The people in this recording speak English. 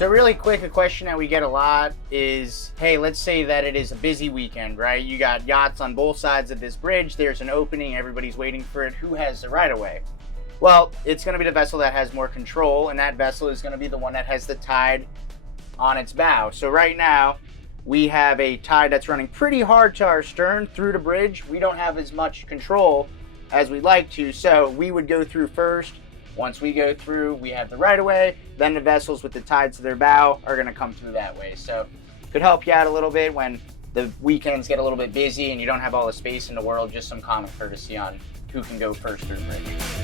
So really quick, a question that we get a lot is, hey, let's say that it is a busy weekend, right? You got yachts on both sides of this bridge. There's an opening. Everybody's waiting for it. Who has the right of way? Well, it's going to be the vessel that has more control, and that vessel is going to be the one that has the tide on its bow. So right now, we have a tide that's running pretty hard to our stern through the bridge. We don't have as much control as we'd like to, so we would go through first. Once we go through, we have the right of way. Then the vessels with the tide to their bow are going to come through that way. So could help you out a little bit when the weekends get a little bit busy and you don't have all the space in the world. Just some common courtesy on who can go first through the bridge.